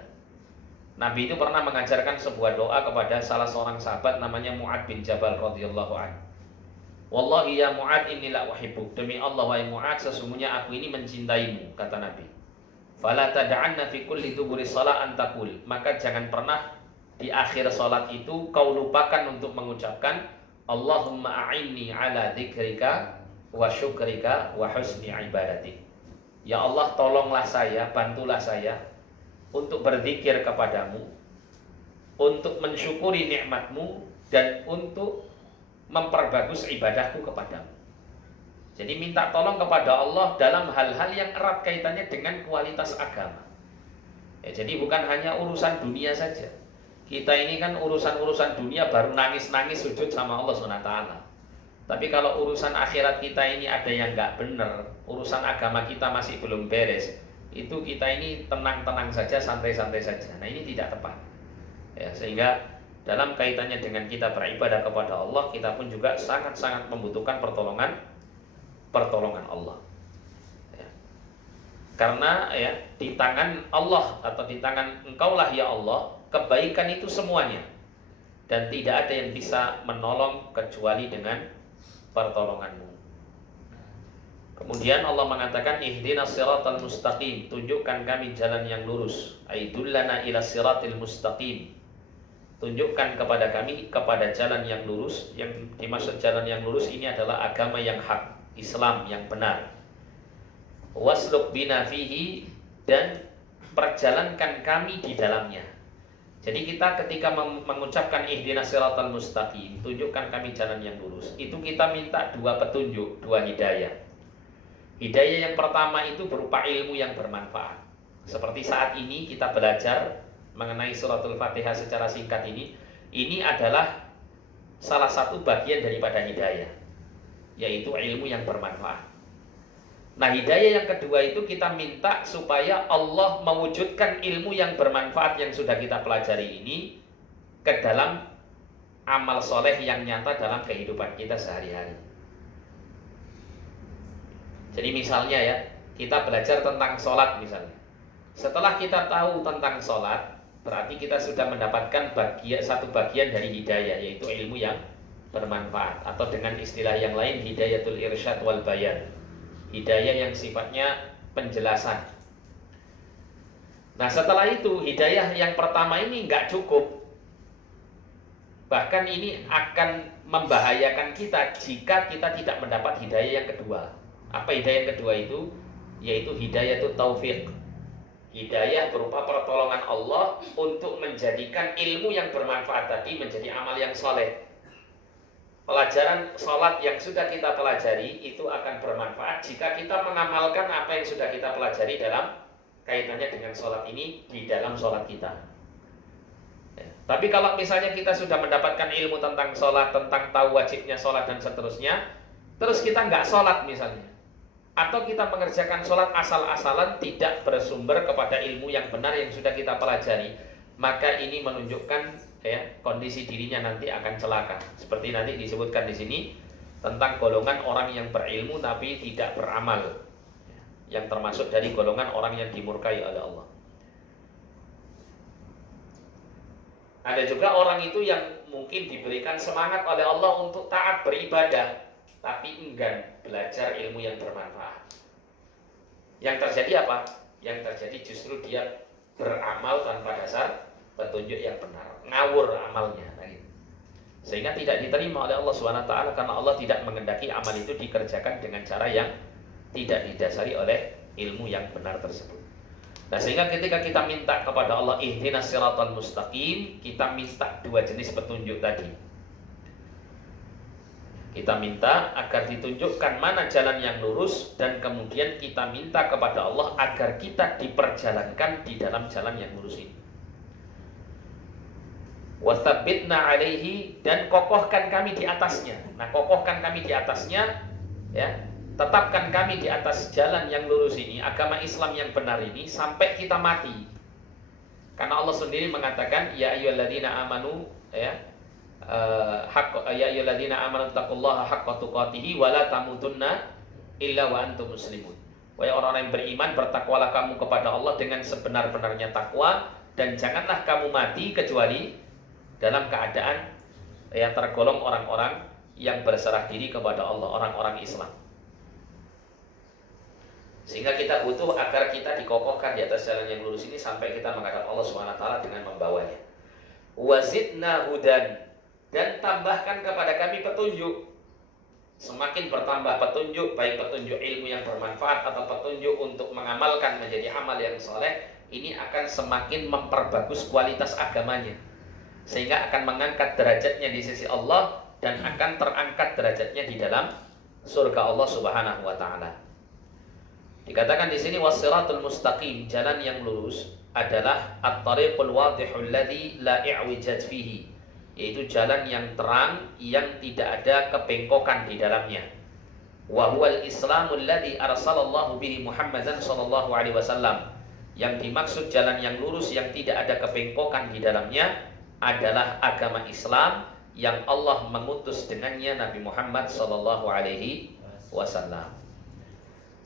Nabi itu pernah mengajarkan sebuah doa kepada salah seorang sahabat namanya Mu'ad bin Jabal radhiyallahu anhu. Wallahi ya Mu'ad inni la uhibbuk. Demi Allah wahai Mu'ad, sesungguhnya aku ini mencintaimu, kata Nabi. Fala tad'anna fi kulli duburi shalah an taqul. Maka jangan pernah di akhir salat itu kau lupakan untuk mengucapkan Allahumma a'inni ala dzikrika wa syukrika wa husni ibadatik. Ya Allah, tolonglah saya, bantulah saya untuk berzikir kepadamu, untuk mensyukuri nikmatmu, dan untuk memperbagus ibadahku kepadamu. Jadi minta tolong kepada Allah dalam hal-hal yang erat kaitannya dengan kualitas agama. Jadi bukan hanya urusan dunia saja. Kita ini kan urusan-urusan dunia baru nangis-nangis sujud sama Allah SWT. Tapi kalau urusan akhirat kita ini ada yang nggak benar, urusan agama kita masih belum beres, itu kita ini tenang-tenang saja, santai-santai saja. Nah ini tidak tepat. Sehingga dalam kaitannya dengan kita beribadah kepada Allah, kita pun juga sangat-sangat membutuhkan pertolongan Allah. Karena di tangan Allah atau di tangan Engkaulah ya Allah kebaikan itu semuanya, dan tidak ada yang bisa menolong kecuali dengan pertolonganmu. Kemudian Allah mengatakan ihdinas siratal mustaqim, tunjukkan kami jalan yang lurus. Aidullana ila siratil mustaqim, tunjukkan kepada kami kepada jalan yang lurus. Yang dimaksud jalan yang lurus ini adalah agama yang hak, Islam yang benar. Wasluk bina fihi, dan perjalankan kami di dalamnya. Jadi kita ketika mengucapkan ihdinas siratal mustaqim, tunjukkan kami jalan yang lurus, itu kita minta dua petunjuk, dua hidayah. Hidayah yang pertama itu berupa ilmu yang bermanfaat. Seperti saat ini kita belajar mengenai suratul Fatihah secara singkat ini adalah salah satu bagian daripada hidayah, yaitu ilmu yang bermanfaat. Nah, hidayah yang kedua itu kita minta supaya Allah mewujudkan ilmu yang bermanfaat yang sudah kita pelajari ini ke dalam amal soleh yang nyata dalam kehidupan kita sehari-hari. Jadi misalnya kita belajar tentang sholat misalnya. Setelah kita tahu tentang sholat, berarti kita sudah mendapatkan satu bagian dari hidayah, yaitu ilmu yang bermanfaat, atau dengan istilah yang lain hidayatul irsyad wal bayan, hidayah yang sifatnya penjelasan. Nah setelah itu hidayah yang pertama ini nggak cukup, bahkan ini akan membahayakan kita jika kita tidak mendapat hidayah yang kedua. Apa hidayah yang kedua itu? Yaitu hidayatul taufik, hidayah berupa pertolongan Allah untuk menjadikan ilmu yang bermanfaat tadi menjadi amal yang soleh. Pelajaran sholat yang sudah kita pelajari itu akan bermanfaat jika kita mengamalkan apa yang sudah kita pelajari dalam kaitannya dengan sholat ini di dalam sholat kita. Tapi kalau misalnya kita sudah mendapatkan ilmu tentang sholat, tentang tahu wajibnya sholat dan seterusnya, terus kita nggak sholat misalnya, atau kita mengerjakan sholat asal-asalan tidak bersumber kepada ilmu yang benar yang sudah kita pelajari, maka ini menunjukkan kondisi dirinya nanti akan celaka. Seperti nanti disebutkan di sini tentang golongan orang yang berilmu tapi tidak beramal, yang termasuk dari golongan orang yang dimurkai oleh Allah. Ada juga orang itu yang mungkin diberikan semangat oleh Allah untuk taat beribadah, tapi enggan belajar ilmu yang bermanfaat. Yang terjadi apa? Yang terjadi justru dia beramal tanpa dasar petunjuk yang benar, ngawur amalnya. Sehingga tidak diterima oleh Allah SWT karena Allah tidak mengendaki amal itu dikerjakan dengan cara yang tidak didasari oleh ilmu yang benar tersebut. Nah, sehingga ketika kita minta kepada Allah ihdinas siratal mustaqim, kita minta dua jenis petunjuk tadi. Kita minta agar ditunjukkan mana jalan yang lurus, dan kemudian kita minta kepada Allah agar kita diperjalankan di dalam jalan yang lurus ini. Watsabbitna alaihi, dan kokohkan kami di atasnya. Nah, kokohkan kami di atasnya, ya, tetapkan kami di atas jalan yang lurus ini, agama Islam yang benar ini, sampai kita mati. Karena Allah sendiri mengatakan, ya ayyuhalladzina amanu, ya, ya ayyuhalladzina amanu taqullaha haqqa tuqatih wa la tamutunna illa wa antum muslimun. Wahai orang-orang yang beriman, bertakwalah kamu kepada Allah dengan sebenar-benarnya takwa, dan janganlah kamu mati kecuali dalam keadaan yang tergolong orang-orang yang berserah diri kepada Allah, orang-orang Islam. Sehingga kita butuh agar kita dikokohkan di atas jalan yang lurus ini sampai kita menghadap Allah SWT dengan membawanya. Wazidna hudan, dan tambahkan kepada kami petunjuk. Semakin bertambah petunjuk, baik petunjuk ilmu yang bermanfaat atau petunjuk untuk mengamalkan menjadi amal yang soleh, ini akan semakin memperbagus kualitas agamanya, sehingga akan mengangkat derajatnya di sisi Allah dan akan terangkat derajatnya di dalam surga Allah Subhanahu wa taala. Dikatakan di sini wassiratul mustaqim, jalan yang lurus adalah at-tariqul wadihul ladzi la i'wijaj fihi, yaitu jalan yang terang yang tidak ada kebengkokan di dalamnya. Wa huwal islamul ladzi arsalallahu bihi Muhammadan sallallahu alaihi wasallam. Yang dimaksud jalan yang lurus yang tidak ada kebengkokan di dalamnya adalah agama Islam yang Allah mengutus dengannya Nabi Muhammad sallallahu alaihi wasallam.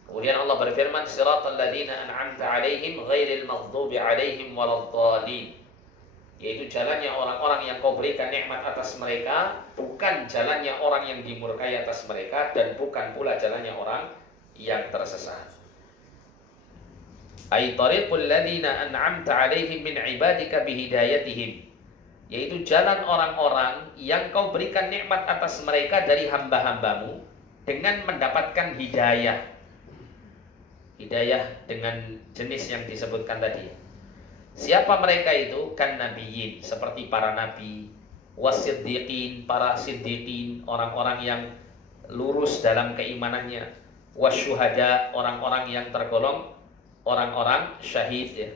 Kemudian Allah berfirman, siratal ladzina an'amta 'alaihim ghairil maghdubi 'alaihim waladdallin, yaitu jalannya orang-orang yang kau berikan nikmat atas mereka, bukan jalannya orang yang dimurkai atas mereka, dan bukan pula jalannya orang yang tersesat. Ai tariqul ladzina an'amta 'alaihim min 'ibadika bihidayatihim, yaitu jalan orang-orang yang kau berikan nikmat atas mereka dari hamba-hambamu dengan mendapatkan hidayah. Hidayah dengan jenis yang disebutkan tadi. Siapa mereka itu? Kan nabiyyin, seperti para nabi, wasiddiqin, para siddiqin, orang-orang yang lurus dalam keimanannya, wasyuhada, orang-orang yang tergolong orang-orang syahid, ya,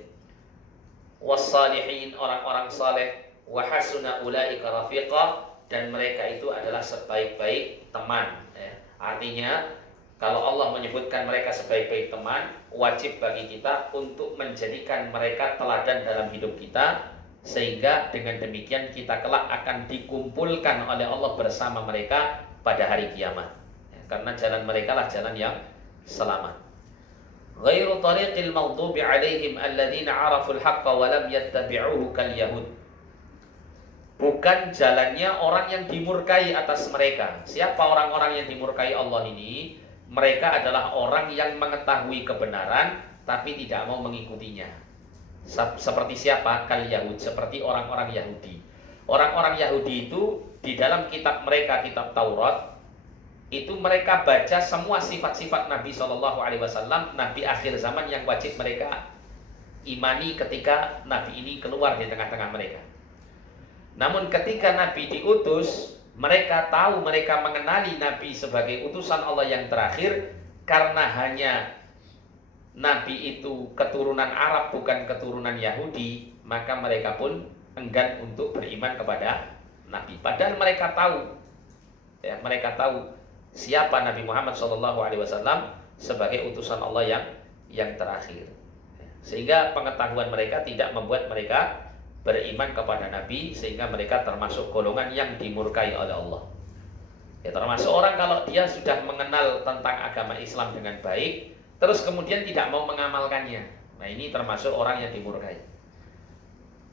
wassalihin, orang-orang saleh, wa hasuna ulaika rafiqa, dan mereka itu adalah sebaik-baik teman, ya. Artinya kalau Allah menyebutkan mereka sebaik-baik teman, wajib bagi kita untuk menjadikan mereka teladan dalam hidup kita, sehingga dengan demikian kita kelak akan dikumpulkan oleh Allah bersama mereka pada hari kiamat, ya, karena jalan mereka lah jalan yang selamat. Ghairu tariqil maghdubi alaihim alladzina 'araful haqqa wa lam yattabi'uhu kal yahud, bukan jalannya orang yang dimurkai atas mereka. Siapa orang-orang yang dimurkai Allah ini? Mereka adalah orang yang mengetahui kebenaran tapi tidak mau mengikutinya. Seperti siapa? Kal Yahud, seperti orang-orang Yahudi. Orang-orang Yahudi itu di dalam kitab mereka, kitab Taurat, itu mereka baca semua sifat-sifat Nabi SAW, Nabi akhir zaman yang wajib mereka imani ketika Nabi ini keluar di tengah-tengah mereka. Namun ketika Nabi diutus, mereka tahu, mereka mengenali Nabi sebagai utusan Allah yang terakhir, karena hanya Nabi itu keturunan Arab bukan keturunan Yahudi, maka mereka pun enggan untuk beriman kepada Nabi. Padahal mereka tahu, ya, mereka tahu siapa Nabi Muhammad SAW sebagai utusan Allah yang terakhir. Sehingga pengetahuan mereka tidak membuat mereka beriman kepada Nabi, sehingga mereka termasuk golongan yang dimurkai oleh Allah. Ya, termasuk orang kalau dia sudah mengenal tentang agama Islam dengan baik, terus kemudian tidak mau mengamalkannya. Nah, ini termasuk orang yang dimurkai.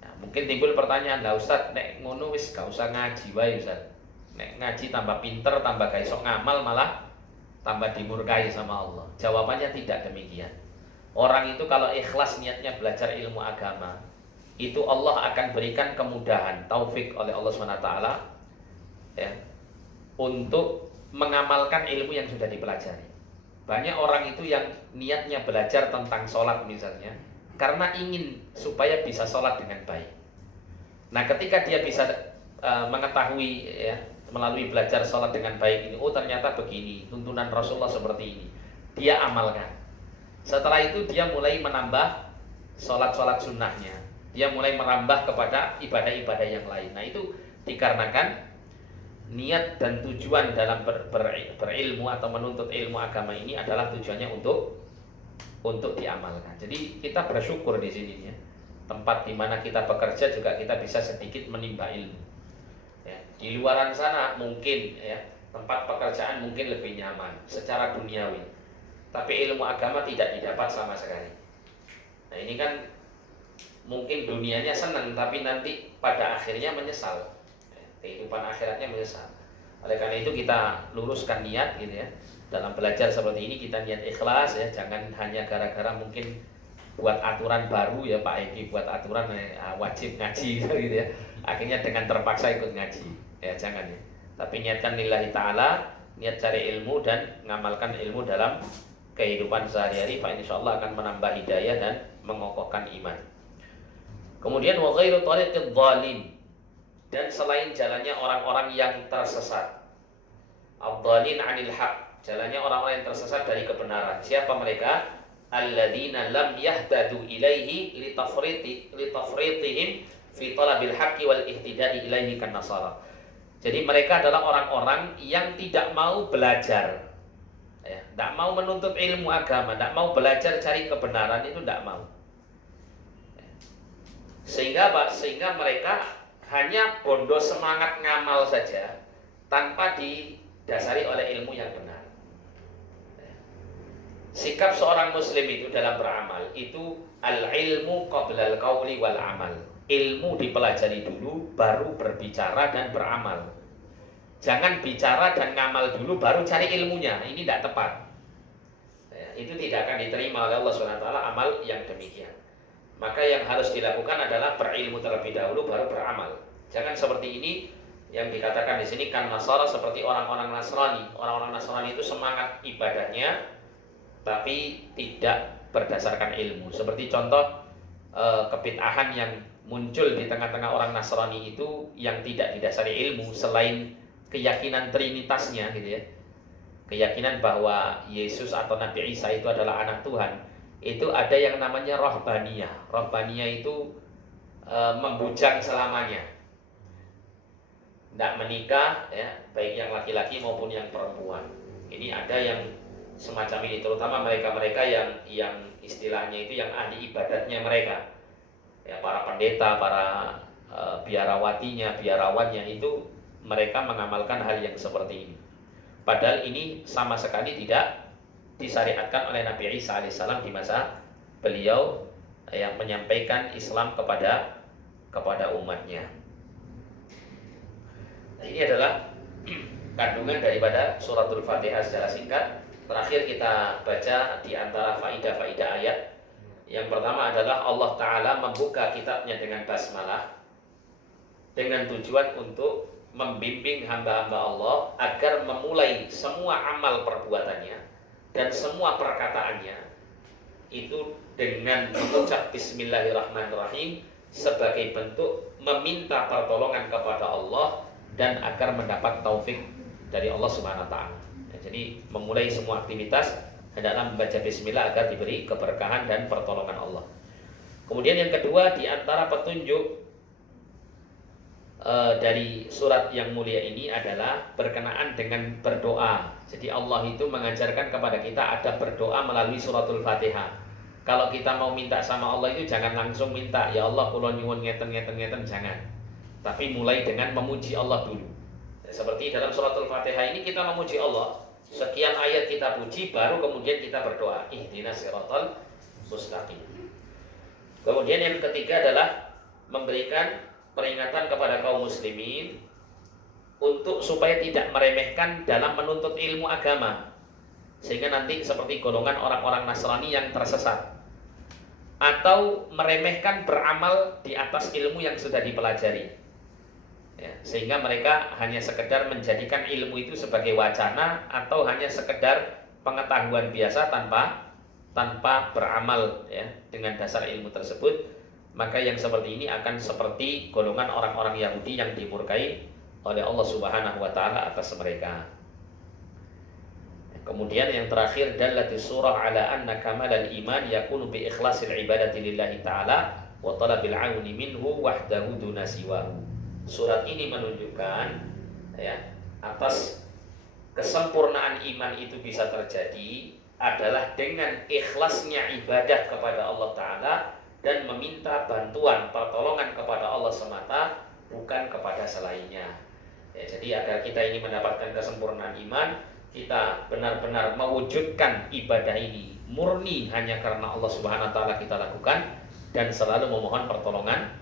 Nah, mungkin timbul pertanyaan, lah Ustaz, nek ngono wis gak usah ngaji wae Ustaz. Nek ngaji tambah pinter, tambah gak iso ngamal, malah tambah dimurkai sama Allah. Jawabannya tidak demikian. Orang itu kalau ikhlas niatnya belajar ilmu agama, itu Allah akan berikan kemudahan, taufik oleh Allah SWT, ya, untuk mengamalkan ilmu yang sudah dipelajari. Banyak orang itu yang niatnya belajar tentang sholat misalnya karena ingin supaya bisa sholat dengan baik. Nah, ketika dia bisa mengetahui ya, melalui belajar sholat dengan baik ini, oh ternyata begini, tuntunan Rasulullah seperti ini, dia amalkan. Setelah itu dia mulai menambah sholat-sholat sunnahnya, dia mulai merambah kepada ibadah-ibadah yang lain. Nah, itu dikarenakan niat dan tujuan dalam berilmu atau menuntut ilmu agama ini adalah tujuannya untuk diamalkan. Jadi kita bersyukur di sini ya. Tempat di mana kita bekerja juga kita bisa sedikit menimba ilmu. Ya, di luaran sana mungkin ya, tempat pekerjaan mungkin lebih nyaman secara duniawi. Tapi ilmu agama tidak didapat sama sekali. Nah, ini kan mungkin dunianya senang tapi nanti pada akhirnya menyesal. Kehidupan akhiratnya menyesal. Oleh karena itu kita luruskan niat gitu ya. Dalam belajar seperti ini kita niat ikhlas ya, jangan hanya gara-gara mungkin buat aturan baru ya Pak Eki, buat aturan wajib ngaji gitu ya. Akhirnya dengan terpaksa ikut ngaji. Ya jangan ya. Tapi niatkan lillahi taala, niat cari ilmu dan mengamalkan ilmu dalam kehidupan sehari-hari, Pak, insyaallah akan menambah hidayah dan mengokohkan iman. Kemudian wa ghairu tariqidh dhalim, dan selain jalannya orang-orang yang tersesat. Ad-dhalin 'anil haq, jalannya orang-orang yang tersesat dari kebenaran. Siapa mereka? Alladzina lam yahtadu ilaihi litafritihim fi talabil haqqi wal ihtida'i ilaihi kan nasara. Jadi mereka adalah orang-orang yang tidak mau belajar, ya, tidak mau menuntut ilmu agama, tidak mau belajar cari kebenaran, itu tidak mau. Sehingga apa? Sehingga mereka hanya bondo semangat ngamal saja tanpa didasari oleh ilmu yang benar. Sikap seorang muslim itu dalam beramal itu al-ilmu qabla al-qawli wal amal. Ilmu dipelajari dulu baru berbicara dan beramal. Jangan bicara dan ngamal dulu baru cari ilmunya. Ini tidak tepat. Itu tidak akan diterima oleh Allah SWT amal yang demikian. Maka yang harus dilakukan adalah berilmu terlebih dahulu baru beramal. Jangan seperti ini yang dikatakan di sini kan Nasara, seperti orang-orang Nasrani. Orang-orang Nasrani itu semangat ibadahnya tapi tidak berdasarkan ilmu. Seperti contoh kebid'ahan yang muncul di tengah-tengah orang Nasrani itu yang tidak didasari ilmu selain keyakinan trinitasnya gitu ya. Keyakinan bahwa Yesus atau Nabi Isa itu adalah anak Tuhan. Itu ada yang namanya rohbaniyah. Rohbaniyah itu membujang selamanya, tidak menikah ya, baik yang laki-laki maupun yang perempuan. Ini ada yang semacam ini, terutama mereka-mereka yang istilahnya itu yang ahli ibadatnya mereka ya, para pendeta, para biarawatinya, biarawannya itu mereka mengamalkan hal yang seperti ini. Padahal ini sama sekali tidak disyariatkan oleh Nabi Isa alaihissalam di masa beliau yang menyampaikan Islam kepada umatnya. Nah, ini adalah kandungan daripada suratul Fatihah secara singkat. Terakhir kita baca di antara faidah-faidah ayat. Yang pertama adalah Allah Ta'ala membuka kitabnya dengan basmalah dengan tujuan untuk membimbing hamba-hamba Allah agar memulai semua amal perbuatannya dan semua perkataannya itu dengan mengucap Bismillahirrahmanirrahim sebagai bentuk meminta pertolongan kepada Allah dan agar mendapat taufik dari Allah Subhanahu wa taala. Jadi memulai semua aktivitas hendaklah membaca bismillah agar diberi keberkahan dan pertolongan Allah. Kemudian yang kedua, di antara petunjuk dari surat yang mulia ini adalah berkenaan dengan berdoa. Jadi Allah itu mengajarkan kepada kita ada berdoa melalui suratul Fatihah. Kalau kita mau minta sama Allah itu jangan langsung minta, ya Allah kula nyuwun ngeten, jangan. Tapi mulai dengan memuji Allah dulu. Seperti dalam suratul Fatihah ini kita memuji Allah. Sekian ayat kita puji, baru kemudian kita berdoa. Ihdinas siratal mustaqim. Kemudian yang ketiga adalah memberikan peringatan kepada kaum muslimin untuk supaya tidak meremehkan dalam menuntut ilmu agama, sehingga nanti seperti golongan orang-orang Nasrani yang tersesat, atau meremehkan beramal di atas ilmu yang sudah dipelajari. Ya, sehingga mereka hanya sekedar menjadikan ilmu itu sebagai wacana atau hanya sekedar pengetahuan biasa tanpa beramal ya dengan dasar ilmu tersebut. Maka yang seperti ini akan seperti golongan orang-orang Yahudi yang dimurkai oleh Allah Subhanahu wa taala atas mereka. Kemudian yang terakhir, dallatis surah ala anna kamalal iman yakunu bi ikhlasil ibadati lillahi ta'ala wa talabil auni minhu wahdahu duna siwahu. Surat ini menunjukkan ya, atas kesempurnaan iman itu bisa terjadi adalah dengan ikhlasnya ibadah kepada Allah Ta'ala dan meminta bantuan pertolongan kepada Allah semata, bukan kepada selainnya ya. Jadi agar kita ini mendapatkan kesempurnaan iman, kita benar-benar mewujudkan ibadah ini murni hanya karena Allah Subhanahu wa taala kita lakukan, dan selalu memohon pertolongan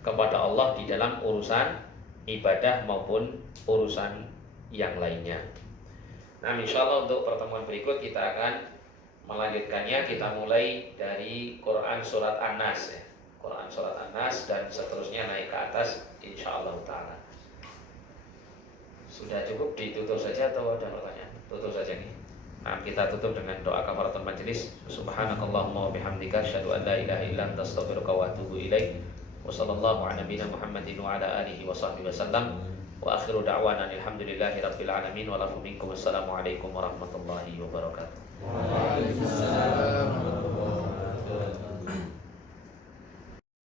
kepada Allah di dalam urusan ibadah maupun urusan yang lainnya. Nah, insya Allah untuk pertemuan berikut kita akan melanjutkannya. Kita mulai dari Quran surat An-Nas ya. Quran surat An-Nas dan seterusnya naik ke atas insya Allah ta'ala. Sudah cukup ditutup saja atau ada pertanyaan? Tutup saja nih. Nah, kita tutup dengan doa kafaratul majelis. Subhanakallahumma wa bihamdika asyhadu an la ilaha illa anta astaghfiruka wa atubu ilaik. Wa sallallahu ala nabiyyina Muhammadin wa ala alihi wa sahbihi wasallam. Wa akhiru da'wana alhamdulillahi rabbil alamin wa lakum minkum assalamu alaikum warahmatullahi wabarakatuh. Waalaikumsalam warahmatullahi wabarakatuh.